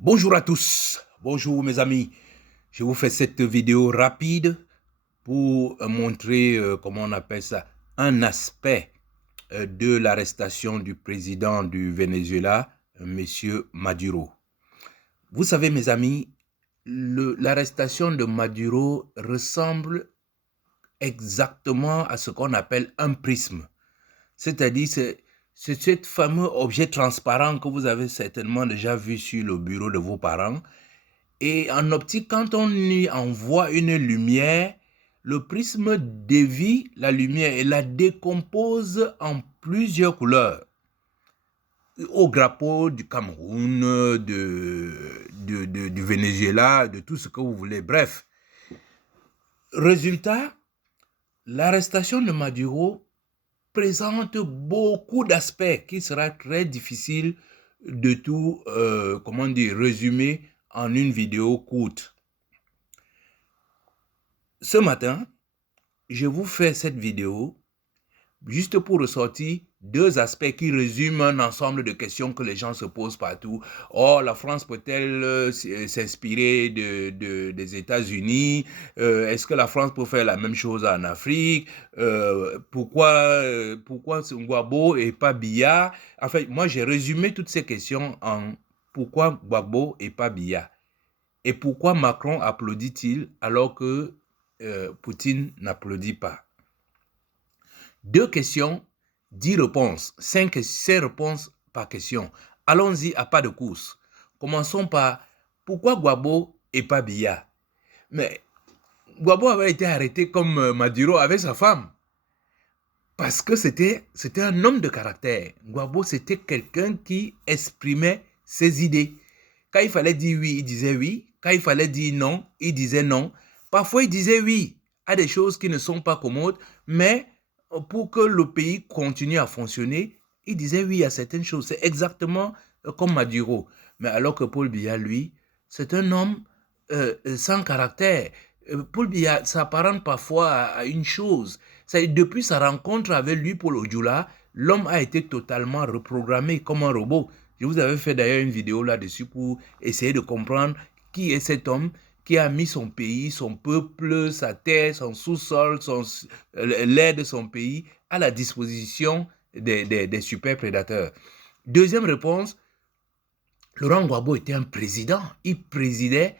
Bonjour à tous, bonjour mes amis. Je vous fais cette vidéo rapide pour montrer, comment on appelle ça, un aspect de l'arrestation du président du Venezuela, monsieur Maduro. Vous savez mes amis, l'arrestation de Maduro ressemble exactement à ce qu'on appelle un prisme. C'est-à-dire, c'est ce fameux objet transparent que vous avez certainement déjà vu sur le bureau de vos parents. Et en optique, quand on y envoie une lumière, le prisme dévie la lumière et la décompose en plusieurs couleurs. Au drapeau du Cameroun, du Venezuela, de tout ce que vous voulez. Bref, résultat, l'arrestation de Maduro présente beaucoup d'aspects qui sera très difficile de tout, résumer en une vidéo courte. Ce matin, je vous fais cette vidéo juste pour ressortir deux aspects qui résument un ensemble de questions que les gens se posent partout. Oh, la France peut-elle s'inspirer des États-Unis? Est-ce que la France peut faire la même chose en Afrique? Pourquoi Gbagbo et pas Biya? En fait, moi, j'ai résumé toutes ces questions en pourquoi Gbagbo et pas Biya? Et pourquoi Macron applaudit-il alors que Poutine n'applaudit pas? Deux questions, 10 réponses, 5 réponses par question. Allons-y à pas de course. Commençons par pourquoi Gbagbo et pas Biya? Mais Gbagbo avait été arrêté comme Maduro avec sa femme. Parce que c'était un homme de caractère. Gbagbo, c'était quelqu'un qui exprimait ses idées. Quand il fallait dire oui, il disait oui. Quand il fallait dire non, il disait non. Parfois, il disait oui à des choses qui ne sont pas commodes, mais pour que le pays continue à fonctionner, il disait oui à certaines choses. C'est exactement comme Maduro. Mais alors que Paul Biya, lui, c'est un homme sans caractère. Paul Biya s'apparente parfois à une chose. Depuis sa rencontre avec lui, Paul Ojula, l'homme a été totalement reprogrammé comme un robot. Je vous avais fait d'ailleurs une vidéo là-dessus pour essayer de comprendre qui est cet homme qui a mis son pays, son peuple, sa terre, son sous-sol, l'air de son pays à la disposition des super prédateurs. Deuxième réponse, Laurent Gbagbo était un président. Il présidait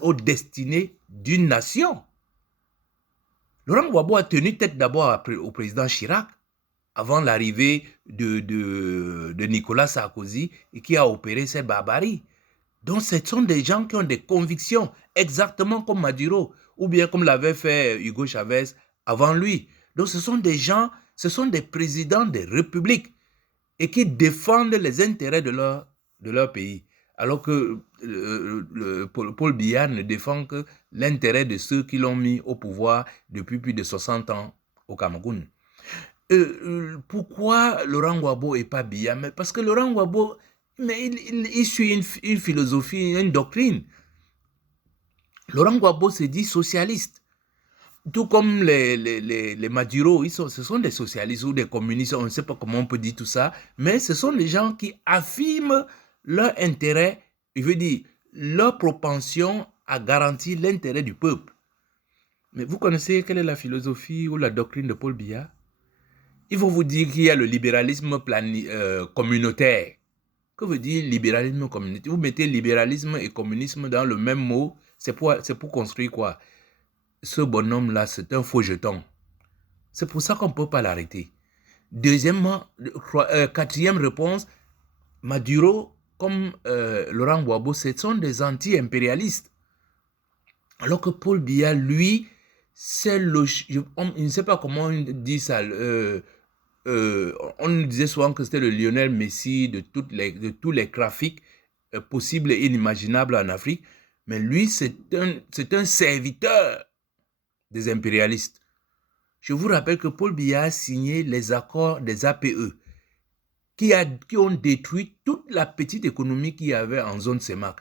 aux destinées d'une nation. Laurent Gbagbo a tenu tête d'abord au président Chirac avant l'arrivée de Nicolas Sarkozy et qui a opéré cette barbarie. Donc, ce sont des gens qui ont des convictions, exactement comme Maduro, ou bien comme l'avait fait Hugo Chavez avant lui. Donc, ce sont des gens, ce sont des présidents des républiques et qui défendent les intérêts de leur pays. Alors que Paul Biya ne défend que l'intérêt de ceux qui l'ont mis au pouvoir depuis plus de 60 ans au Cameroun. Pourquoi Laurent Gbagbo et pas Biya? Parce que Laurent Gbagbo, mais il suit une philosophie, une doctrine. Laurent Gbagbo se dit socialiste. Tout comme les Maduro, ce sont des socialistes ou des communistes, on ne sait pas comment on peut dire tout ça, mais ce sont des gens qui affirment leur intérêt, je veux dire, leur propension à garantir l'intérêt du peuple. Mais vous connaissez quelle est la philosophie ou la doctrine de Paul Biya? Il faut vous dire qu'il y a le libéralisme communautaire. Que veut dire libéralisme communautaire? Vous mettez libéralisme et communisme dans le même mot, c'est pour construire quoi? Ce bonhomme-là, c'est un faux jeton. C'est pour ça qu'on ne peut pas l'arrêter. Deuxièmement, quatrième réponse, Maduro, comme Laurent Gbagbo, ce sont des anti-impérialistes. Alors que Paul Biya, lui, c'est je ne sais pas comment on dit ça. On nous disait souvent que c'était le Lionel Messi de tous les graphiques possibles et inimaginables en Afrique. Mais lui, c'est un serviteur des impérialistes. Je vous rappelle que Paul Biya a signé les accords des APE qui ont détruit toute la petite économie qu'il y avait en zone CEMAC.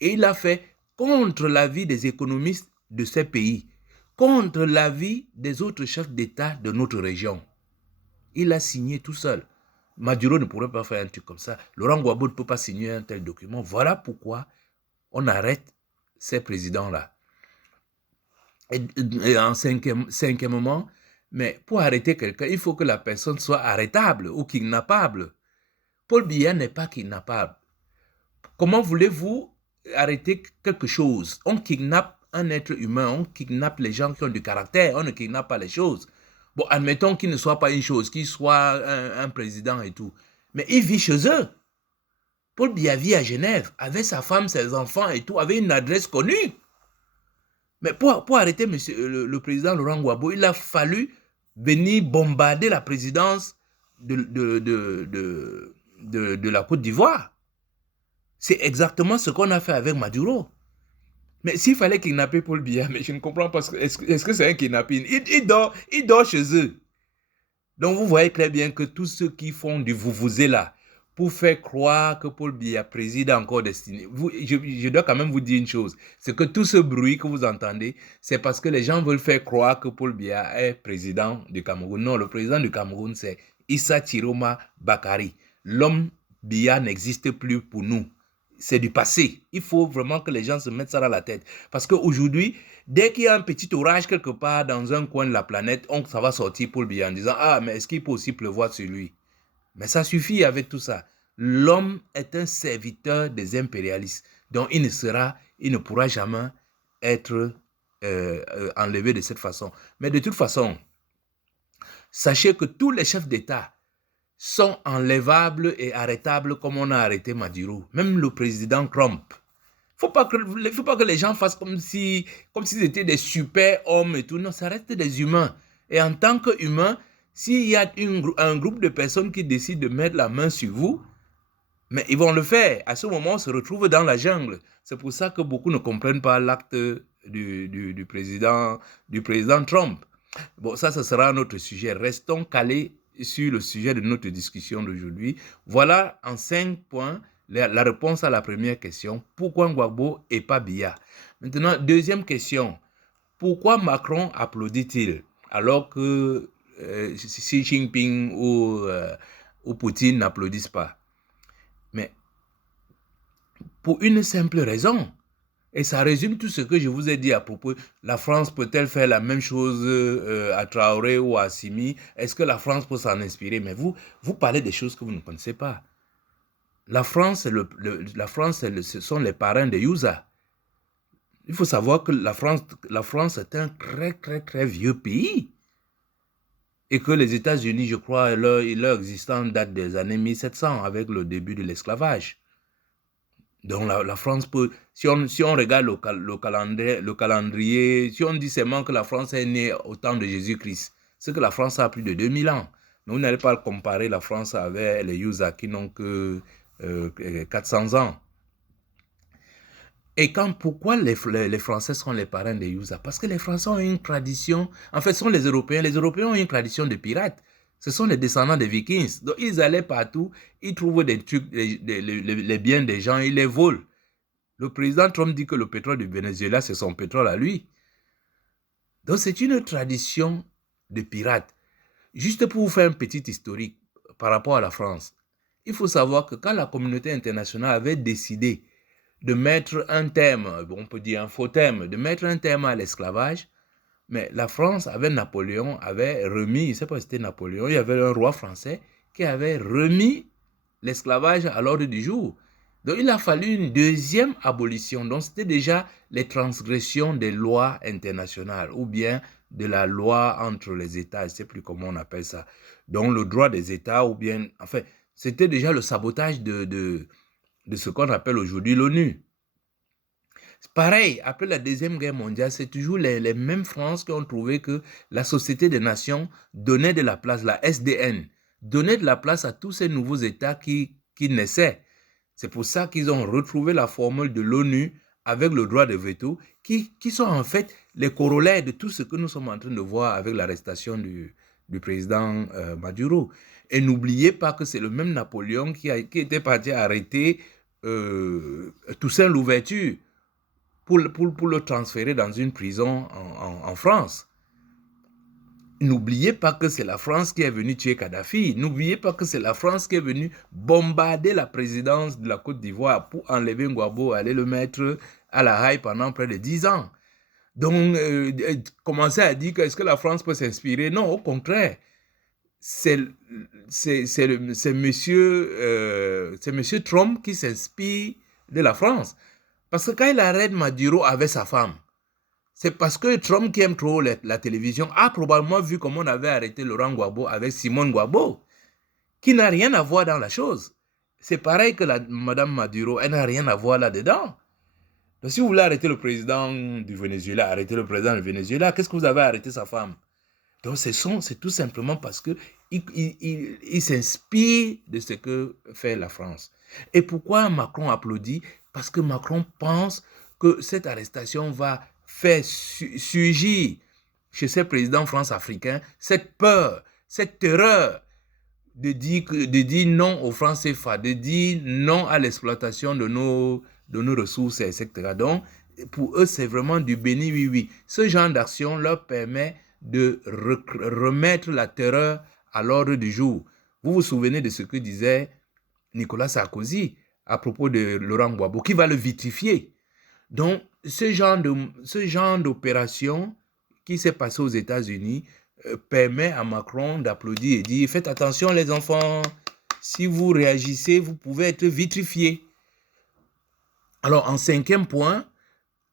Et il a fait contre l'avis des économistes de ces pays, contre l'avis des autres chefs d'État de notre région. Il a signé tout seul. Maduro ne pourrait pas faire un truc comme ça. Laurent Gbagbo ne peut pas signer un tel document. Voilà pourquoi on arrête ces présidents-là. Et en cinquièmement, mais pour arrêter quelqu'un, il faut que la personne soit arrêtable ou kidnappable. Paul Biya n'est pas kidnappable. Comment voulez-vous arrêter quelque chose? On kidnappe un être humain, on kidnappe les gens qui ont du caractère, on ne kidnappe pas les choses. Bon, admettons qu'il ne soit pas une chose, qu'il soit un président et tout. Mais il vit chez eux. Paul Biya vit à Genève, avec sa femme, ses enfants et tout, avec une adresse connue. Mais pour arrêter le président Laurent Gbagbo, il a fallu venir bombarder la présidence de la Côte d'Ivoire. C'est exactement ce qu'on a fait avec Maduro. Mais s'il fallait kidnapper Paul Biya, mais je ne comprends pas, est-ce que c'est un kidnapping? Il dort chez eux. Donc vous voyez très bien que tous ceux qui font du vouvouzé là, pour faire croire que Paul Biya préside encore destiné, je dois quand même vous dire une chose, c'est que tout ce bruit que vous entendez, c'est parce que les gens veulent faire croire que Paul Biya est président du Cameroun. Non, le président du Cameroun, c'est Issa Chiroma Bakary. L'homme Biya n'existe plus pour nous. C'est du passé. Il faut vraiment que les gens se mettent ça dans la tête. Parce qu'aujourd'hui, dès qu'il y a un petit orage quelque part dans un coin de la planète, ça va sortir Paul Biya en disant « Ah, mais est-ce qu'il peut aussi pleuvoir sur lui ?» Mais ça suffit avec tout ça. L'homme est un serviteur des impérialistes. Donc, il ne pourra jamais être enlevé de cette façon. Mais de toute façon, sachez que tous les chefs d'État sont enlevables et arrêtables comme on a arrêté Maduro. Même le président Trump. Il ne faut pas que les gens fassent comme s'ils étaient des super hommes et tout. Non, ça reste des humains. Et en tant qu'humains, s'il y a un groupe de personnes qui décident de mettre la main sur vous, mais ils vont le faire. À ce moment, on se retrouve dans la jungle. C'est pour ça que beaucoup ne comprennent pas l'acte du président Trump. Bon, ça, ce sera un autre sujet. Restons calés sur le sujet de notre discussion d'aujourd'hui. Voilà en 5 points la réponse à la première question. Pourquoi Gbagbo et pas Biya? Maintenant, deuxième question. Pourquoi Macron applaudit-il alors que Xi Jinping ou Poutine n'applaudissent pas? Mais pour une simple raison. Et ça résume tout ce que je vous ai dit à propos. La France peut-elle faire la même chose à Traoré ou à Assimi? Est-ce que la France peut s'en inspirer? Mais vous parlez des choses que vous ne connaissez pas. La France, ce sont les parrains de Youza. Il faut savoir que la France est un très, très, très vieux pays. Et que les États-Unis, je crois, leur existence date des années 1700 avec le début de l'esclavage. Donc la France peut, si on regarde le calendrier, si on dit seulement que la France est née au temps de Jésus-Christ, c'est que la France a plus de 2000 ans. Mais vous n'allez pas comparer la France avec les Yuza qui n'ont que 400 ans. Et pourquoi les Français sont les parrains des Yuza? Parce que les Français ont une tradition, en fait, ce sont les Européens ont une tradition de pirates. Ce sont les descendants des Vikings. Donc, ils allaient partout, ils trouvent des trucs, les biens des gens, ils les volent. Le président Trump dit que le pétrole du Venezuela, c'est son pétrole à lui. Donc, c'est une tradition de pirates. Juste pour vous faire un petit historique par rapport à la France, il faut savoir que quand la communauté internationale avait décidé de mettre un terme, on peut dire un faux terme, de mettre un terme à l'esclavage, mais la France, avec Napoléon, avait remis, je ne sais pas si c'était Napoléon, il y avait un roi français qui avait remis l'esclavage à l'ordre du jour. Donc il a fallu une deuxième abolition. Donc c'était déjà les transgressions des lois internationales ou bien de la loi entre les États, je ne sais plus comment on appelle ça. Donc le droit des États ou bien, enfin, c'était déjà le sabotage de ce qu'on appelle aujourd'hui l'ONU. Pareil, après la Deuxième Guerre mondiale, c'est toujours les mêmes France qui ont trouvé que la Société des Nations donnait de la place, la SDN, donnait de la place à tous ces nouveaux États qui naissaient. C'est pour ça qu'ils ont retrouvé la formule de l'ONU avec le droit de veto, qui sont en fait les corollaires de tout ce que nous sommes en train de voir avec l'arrestation du président Maduro. Et n'oubliez pas que c'est le même Napoléon qui était parti arrêter Toussaint Louverture pour le transférer dans une prison en France. N'oubliez pas que c'est la France qui est venue tuer Kadhafi. N'oubliez pas que c'est la France qui est venue bombarder la présidence de la Côte d'Ivoire pour enlever Gbagbo, aller le mettre à la haie pendant près de 10 ans. Donc, commencer à dire que est-ce que la France peut s'inspirer? Non, au contraire. C'est monsieur Trump qui s'inspire de la France. Parce que quand il arrête Maduro avec sa femme, c'est parce que Trump, qui aime trop la télévision, a probablement vu comment on avait arrêté Laurent Gbagbo avec Simone Gbagbo, qui n'a rien à voir dans la chose. C'est pareil que Madame Maduro, elle n'a rien à voir là-dedans. Donc, si vous voulez arrêter le président du Venezuela, arrêtez le président du Venezuela, qu'est-ce que vous avez arrêté sa femme? Donc, c'est tout simplement parce qu'il s'inspire de ce que fait la France. Et pourquoi Macron applaudit? Parce que Macron pense que cette arrestation va faire surgir chez ces présidents france-africains cette peur, cette terreur de dire non au franc CFA, de dire non à l'exploitation de nos ressources, etc. Donc, pour eux, c'est vraiment du béni oui-oui. Ce genre d'action leur permet de remettre la terreur à l'ordre du jour. Vous vous souvenez de ce que disait Nicolas Sarkozy à propos de Laurent Gbagbo, qui va le vitrifier. Donc, ce genre d'opération qui s'est passé aux États-Unis permet à Macron d'applaudir et dire « Faites attention les enfants, si vous réagissez, vous pouvez être vitrifiés. » Alors, en cinquième point,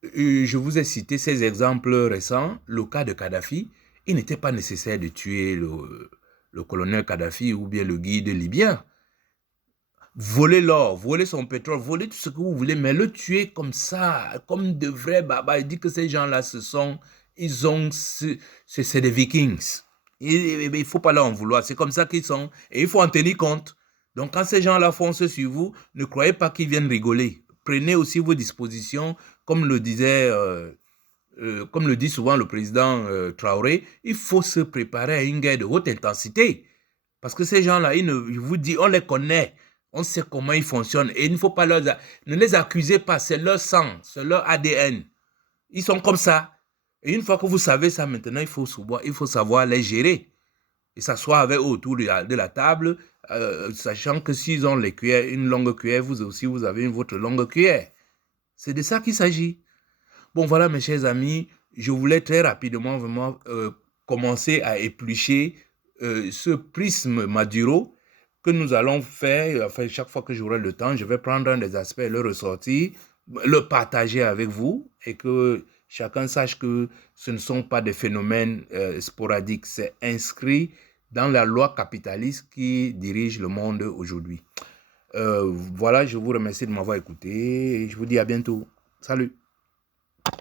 je vous ai cité ces exemples récents. Le cas de Kadhafi, il n'était pas nécessaire de tuer le colonel Kadhafi ou bien le guide libyen. Voler l'or, voler son pétrole, voler tout ce que vous voulez, mais le tuer comme ça, comme de vrais babas. Il dit que ces gens-là, c'est des Vikings. Il ne faut pas leur en vouloir, c'est comme ça qu'ils sont. Et il faut en tenir compte. Donc quand ces gens-là font ce sur vous, ne croyez pas qu'ils viennent rigoler. Prenez aussi vos dispositions, comme le dit souvent le président Traoré, il faut se préparer à une guerre de haute intensité. Parce que ces gens-là, je vous dis, on les connaît. On sait comment ils fonctionnent. Et il ne faut pas ne les accusez pas. C'est leur sang, c'est leur ADN. Ils sont comme ça. Et une fois que vous savez ça, maintenant, il faut savoir les gérer. Et s'asseoir avec eux autour de la table, sachant que s'ils ont les cuillères, une longue cuillère, vous aussi, vous avez votre longue cuillère. C'est de ça qu'il s'agit. Bon, voilà, mes chers amis, je voulais très rapidement vraiment commencer à éplucher ce prisme Maduro que nous allons faire. Enfin, chaque fois que j'aurai le temps, je vais prendre un des aspects, le ressortir, le partager avec vous et que chacun sache que ce ne sont pas des phénomènes sporadiques. C'est inscrit dans la loi capitaliste qui dirige le monde aujourd'hui. Voilà, je vous remercie de m'avoir écouté et je vous dis à bientôt. Salut.